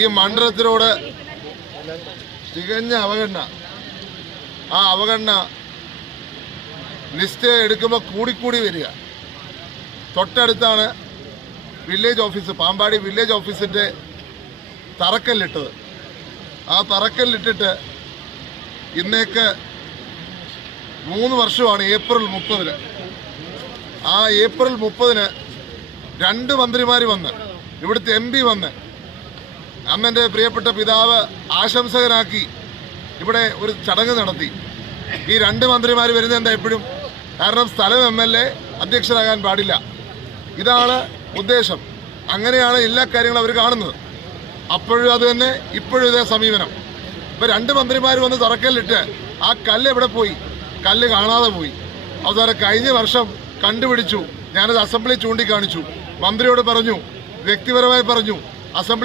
ഈ മണ്ഡലത്തിനോട് തികഞ്ഞ അവഗണന. ആ അവഗണന ലിസ്റ്റ് എടുക്കുമ്പോൾ കൂടിക്കൂടി വരിക. തൊട്ടടുത്താണ് വില്ലേജ് ഓഫീസ്, പാമ്പാടി വില്ലേജ് ഓഫീസിൻ്റെ തറക്കല്ലിട്ടത്. ആ തറക്കല്ലിട്ടിട്ട് ഇന്നേക്ക് 3 വർഷമാണ്. ഏപ്രിൽ 30-ന്, ആ ഏപ്രിൽ 30-ന് 2 മന്ത്രിമാർ വന്ന്, ഇവിടുത്തെ MP വന്ന് അന്നെൻ്റെ പ്രിയപ്പെട്ട പിതാവ് ആശംസകനാക്കി ഇവിടെ ഒരു ചടങ്ങ് നടത്തി. ഈ 2 മന്ത്രിമാർ വരുന്നത് എന്താ എപ്പോഴും? കാരണം സ്ഥലം MLA അധ്യക്ഷരാകാൻ പാടില്ല. ഇതാണ് ഉദ്ദേശം. അങ്ങനെയാണ് എല്ലാ കാര്യങ്ങളും അവർ കാണുന്നത്. അപ്പോഴും അത് തന്നെ, ഇപ്പോഴും ഇതേ സമീപനം. ഇപ്പം 2 മന്ത്രിമാർ വന്ന് തറക്കല്ലിട്ട് ആ കല്ല് എവിടെ പോയി? കല്ല് കാണാതെ പോയി. അവസാനം കഴിഞ്ഞ വർഷം കണ്ടുപിടിച്ചു. ഞാനത് അസംബ്ലി ചൂണ്ടിക്കാണിച്ചു, മന്ത്രിയോട് പറഞ്ഞു, വ്യക്തിപരമായി പറഞ്ഞു. അസംബ്ലി